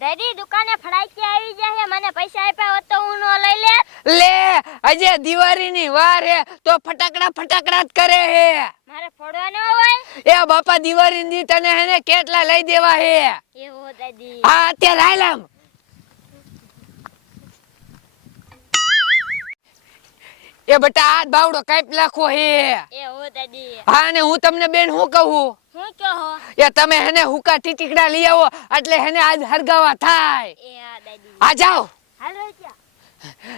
દાદી દુકાને ફડાકી આવી જાય મને પૈસા આપ્યા હોત તો હું નો લઈ લે. લે અજે દિવાળીની વાર હે તો ફટાકડા ફટાકડા જ કરે હે. મારે ફોડવાનો હોય? એ બાપા દિવાળીની દી તને હેને કેટલા લઈ દેવા હે? એવો દાદી. હા અત્યારે આયલામ એ બટા આ બાવડો કાપ લખો હે. એવો દાદી. હા ને હું તમને બેન હું કહું? હું કયો હો એ તમે હેને હુકા ટીટીકડા લઈ આવો એટલે હેને આજ હરગાવા થાય. એ આ દાદી. આ જાઓ. હાલો ત્યાં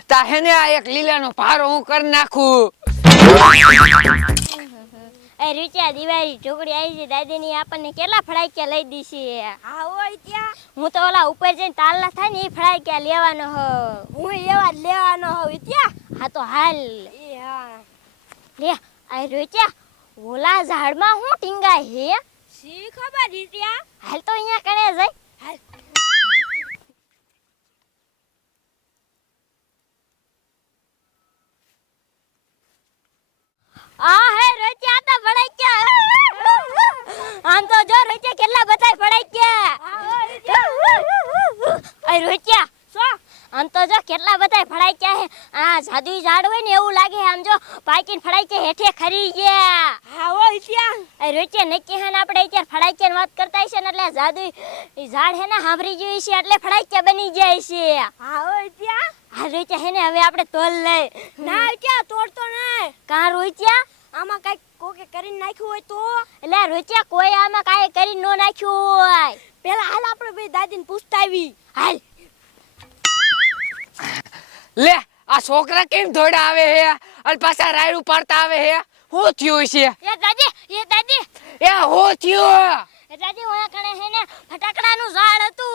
તા હેને આ એક લીલાનો પારો હું કરી નાખું. એ રૂચા દિવાળી ઢોકળી આવી છે દાદીની આપણને કેટલા ફડાક્યા લઈ દીશી હા હોય ત્યાં. હું તો ઓલા ઉપર જઈને તાલના થાય ને એ ફડાક્યા લેવાનો હો હું એવા જ લેવાનો હો ત્યાં? હા તો હાલ. એ હા. લે આ રીચા ઓલા ઝાડમાં હું ટીંગા હે? શી ખબર રીટિયા હાલ તો અહીંયા કણે જાય હાલ આ હે રોચ્યા તો ફડાક્યા આમ તો જો રોચ્યા કેટલા બધા ફડાક્યા આ રોચ્યા સો આમ તો જો કેટલા બધા ફડાક્યા હે. આ જાદુ ઝાડ હોય ને એવું લાગે આમ જો પાકીને ફડાક્યા હેઠે ખરી ગયા. હા હોય ત્યાં. આ રોચ્યા નક્કી હે ને આપણે અત્યારે ફડાક્યાની વાત કરતા છે ને એટલે જાદુ ઝાડ હે ને સાંભળી ગયું છે એટલે ફડાક્યા બની જાય છે હા હોય ત્યાં. હા રોચ્યા હે ને હવે આપણે તોલ લઈ. ના ત્યાં તોડતો નહીં. કા રોચ્યા આમાં કઈ કોકે કરીને નાખ્યું હોય તો? એટલે રોચ્યા કોઈ આમાં કાંઈ કરી નો નાખ્યું હોય. પેલા હાલ આપણે ભાઈ દાદીને પૂછતા આવી હાલ. લે આ છોકરા કેમ ધોડા આવે હે? અને પાછા રાયડું ઉપાડતા આવે હે? હું થયું છે? એ દાદી એ દાદી. એ હું થયું? એ દાદી ઓયા કણે હે ને ફટાકડાનું ઝાડ હતું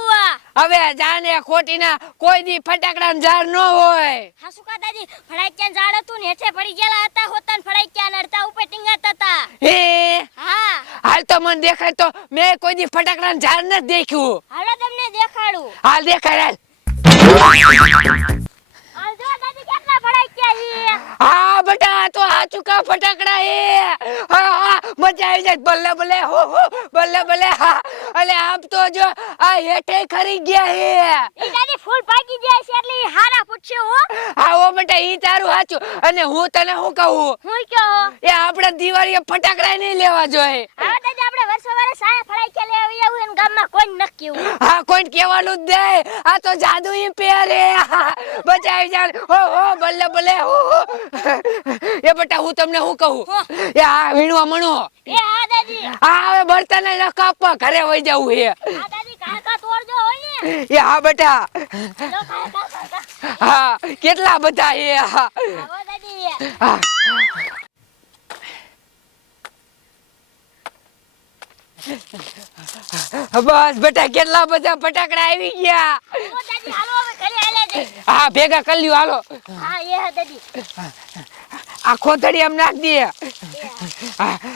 હવે જાને ખોટીના કોઈ દી ફટાકડા ઝાડ ન હોય. હા શું કા દાદી? ફડાક્યા ઝાડ હતું ને હેઠે પડી ગયેલા હતા હોતા ને ફડાક્યા નડતા ઉપર ટીંગાતા હતા. હે? હા. હાલ તો મને દેખાય તો મેં કોઈ દી ફટાકડા ઝાડ નથી દેખ્યું. હાલો તમને દેખાડું. હાલ દેખાય હાલ. હા બેટા તો આ ચુકા ફટાકડા હે. હા હા મજા આવી જાય. બલ્લે બલ્લે હો હો બલ્લે બલ્લે હા અલે આમ તો જો આ હેઠે ખરી ગયા હે. ઈ ફૂલ પાકી જાય છે એટલે હારા પૂછશે હો. હા ઓ બેટા ઈ તારું સાચું અને હું તને શું કહું? હું કહો? એ આપણે દિવાળીએ ફટાકડા નહીં લેવા જોઈએ. હા સાયા ફળાઈ કે લે આવી આવું એન ગામમાં કોઈ નક્કી હોય હા કોઈ કેવાનું જ દે આ તો જાદુ ઈ પહેરે બચાવી જાણ. હો હો બલ્લે બલ્લે હો હો. એ બટા હું તમને હું કહું? એ આ વીણવા મણો. એ હા દાદી. હા હવે બળતણ ન આપવા. ઘરે વઈ જાવું હે હા દાદી કાકા તોડજો હોય ને. એ હા બેટા. હા કેટલા બધા એ હા. દાદી. હા. બસ બેટા કેટલા બધા ફટાકડા આવી ગયા. હા ભેગા કરી લ્યો હાલો. આ ખોતડી એમ નાખ દે.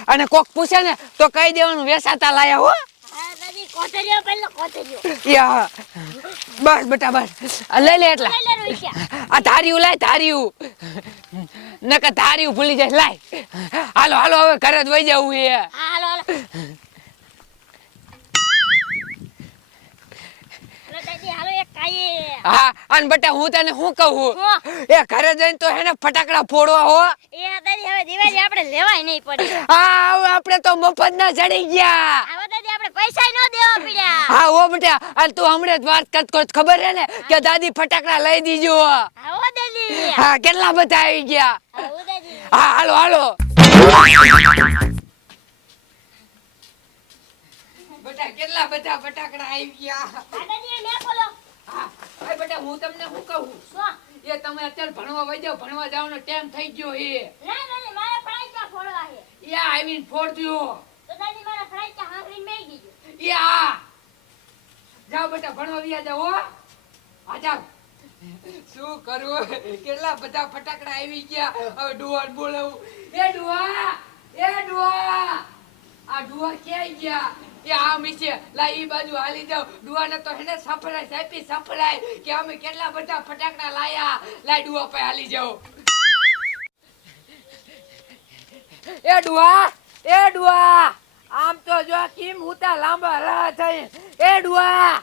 અને કોક પૂછે ને તો કહી દેવાનું વેસાતા લાયા હો. બસ બેટા બસ. આ લઈ લે એટલા. આ ધાર્યું લાય ધાર્યું. નકર ધાર્યું ભૂલી જાય લાય. હાલો હાલો હવે ઘરે જ વહી જવું એ હાલો હાલો હાલો. હા અને બટા હું તને શું કહું? એ ઘરે જઈને તો હેને ફટાકડા ફોડવા હો. એ દાદી હવે દિવાળી આપણે લેવાય નહીં પડે. હા હવે આપણે તો મફત ના ચડી ગયા આવો દાદી આપણે પૈસા ન દેવા પડ્યા. હા હો બટા અને તું હમણે જ વાત કરત કોત ખબર હે ને કે દાદી ફટાકડા લઈ દીજો આવો દાદી. હા કેટલા બધા આવી ગયા? દાદી. હા હાલો હાલો. બટા કેટલા બધા ફટાકડા આવી ગયા? દાદી મેં બોલો હા હવે હું તમને શું કહું? શું? એ તમે અત્યારે ભણવા વઈ જાવ ભણવા જવાનો ટાઈમ થઈ ગયો એ ના દાદી મારે ફડાઈકા ફોડવા છે. એ આવીને ફોડજો. તો દાદી મારા ફડાઈકા હાંભળીને મેં દીધું એ આ. જાઓ બેટા ભણવા વ્યા જાઓ હો. આ જાઓ. શું કરવું કેટલા બધા ફટાકડા આવી ગયા. હવે ડુવાને બોલાવું. એ ડુવા એ ડુવા આ ડુવા ક્યાં ગયા? ફટાકડા લાયા. લા ડુવા પાસે હાલી જાવ એ ડુવા આમ તો જો કેમ ઉતા લાંબા રાહ થઈ. એ ડુઆ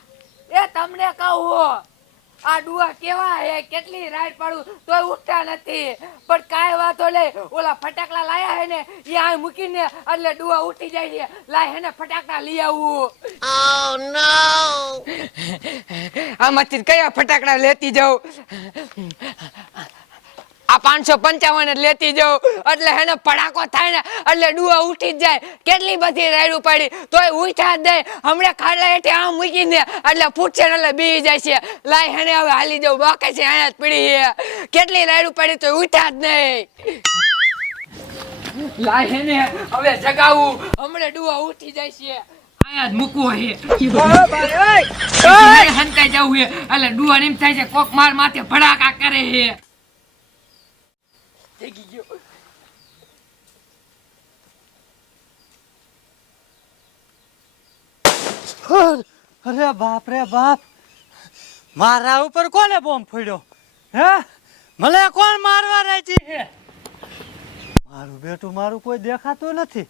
એ તમને કહું આ ડુઆ કેવા હે? કેટલી રાઈડ પાડું? તોય ઉઠતા નથી. પણ કાંઈ વાતો લે ઓલા ફટાકડા લાયા હે ને એ આ મૂકીને એટલે ડુઆ ઉઠી જાય છે. લાય હે ને ફટાકડા લઈ આવું. આમાંથી કયા ફટાકડા લેતી જાઉં? પાંચસો પંચાવન જ લેતી જાઉં. એટલે હેને પડાકો થાય ને એટલે ડુઆ ઉઠી જ જાય. કેટલી બધી રાયડું પાડી તોય ઉઠ્યા જ દે હમણાં ખાડલા હેઠે આમ મૂકીને એટલે ફૂટશે ને એટલે બી જાય છે. લાય હેને હવે હાલી જાઉં બાકી છે અહીંયા જ પડી છે. કેટલી રાયડું પાડી તોય ઉઠ્યા જ નહીં. લાય હેને હવે જગાવું. હમણાં ડુઆ ઉઠી જાય છે. જ મૂકવો છે. હંતાઈ જવું હે એટલે ડુઆ એમ થાય છે કોક માર માથે ભડાકા કરે છે. જગી ગયો અરે બાપ રે બાપ. મારા ઉપર કોને બોમ્બ ફોડ્યો? હે? મને કોણ મારવા રહી છે? મારું બેટું મારું કોઈ દેખાતું નથી.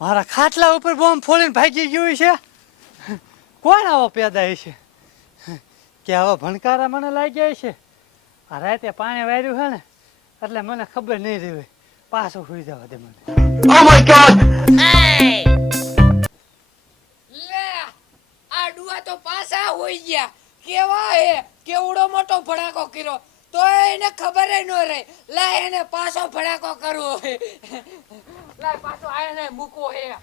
મારા ખાટલા ઉપર બોમ્બ ફોડીને ભાગી ગયું છે. કોણ આવો પેદા છે? કે આવા ભણકારા મને લાગ્યા છે? રાતે પાણી વાર્યું છે ને એટલે મને ખબર નહીં રહી પાછો સુઈ જવા દે મને. લે આ ડુઆ તો પાછા હોઈ ગયા. કેવા હે? કેવડો મોટો ભડાકો કર્યો. તો એને ખબર ન રહે. લાય એને પાછો ભડાકો કરવો હે. લાય પાછો મૂકવો હે.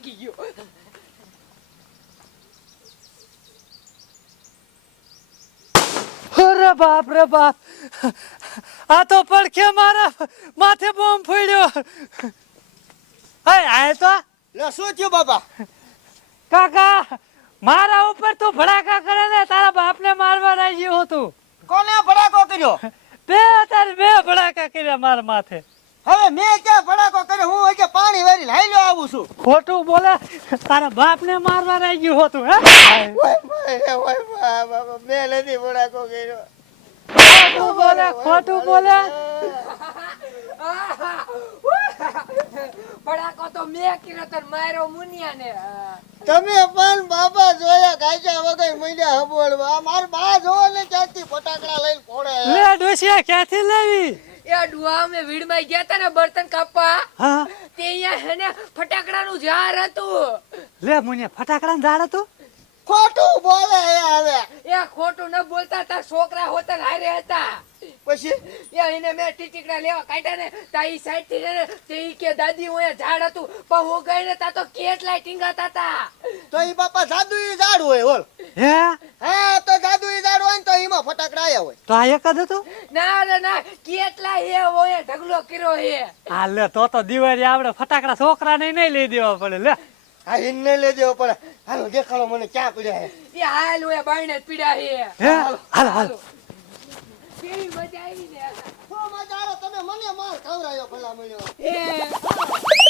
ગયો. અરે બાપ રે બાપ આ તો પડખે મારા માથે બોમ્બ ફોડ્યો. હાય આ તો? લે શું થયું બાપા? કાકા મારા ઉપર તું ભડાકા કરે ને તારા બાપને મારવા રાજી હતું. કોને ભડાકો કર્યો? બે તારે બે ભડાકા કર્યા મારા માથે. હવે મેં ક્યાં ભડાકો કર્યો? હું હજી પાણી વેરી હાલ્યો આવું છું. ખોટું બોલે તારા બાપને મારવા રાજી હતું હે? ઓય ઓય બાપા, મેં નથી ભડાકો કર્યો. ખોટું બોલે ખોટું બોલે. ભડાકો તો મેં કર્યો તને માર્યો મુનિયાને. તમે પણ બાબા જોયા ગાયજા વગર મૈડા હબોળવા. માર બા જો ને ક્યાંથી ફટાકડા લઈને ફોડે? લે ડોસિયા ક્યાંથી લાવી? એ ડુઆ અમે વીડમાં ગયા તા ને બર્તન કાપવા. હા. તે અહીંયા હેને ફટાકડાનું ઝાડ હતું. લે મુનિયા ફટાકડા ઝાડ હતું? ખોટું બોલે હવે? એ ખોટું ન બોલતા તાર છોકરા હોતા ને હારે હતા. પછી? એ એને મેં ટીટીકડા લેવા કાઢ્યા ને તા ઈ સાઈડથી ને તે ઈ કે દાદી હું ઝાડ હતું. પણ હું ગઈ ને તા તો કેટલાય ટીંગાતા તા તો ઈ બાપા જાદુ ઈ ઝાડ હોય બોલ. હે? હા તો જાદુ ઈ ઝાડ હોય ને તો એમાં ફટાકડા આયા હોય. તો આ એક જ હતું? ના રે ના કેટલા હે હોય ઢગલો કર્યો હે. હા લે તો તો દિવાળી આપણે ફટાકડા છોકરાને નહીં લઈ દેવા પડે લે. હા ઇન્ને લે દેવો પડે હાલો દેખાડો મને ક્યાં પડ્યા હે. એ હાલ હોય બાઈને જ પીડા હે. હે? હાલ હાલ કેવી મજા આવી ને. ઓ મજા આવે તમે મને માર ખવરાયો ભલા મળ્યો. એ